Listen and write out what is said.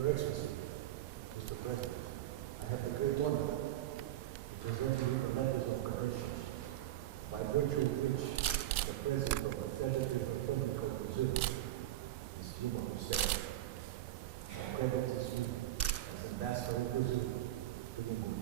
Your Excellency, Mr. President, I have the great honor to present to you the letters of commission by virtue of which the President of the Federative Republic of Brazil, Ms. Dilma Rousseff, accredits you as Ambassador of Brazil to the Moon.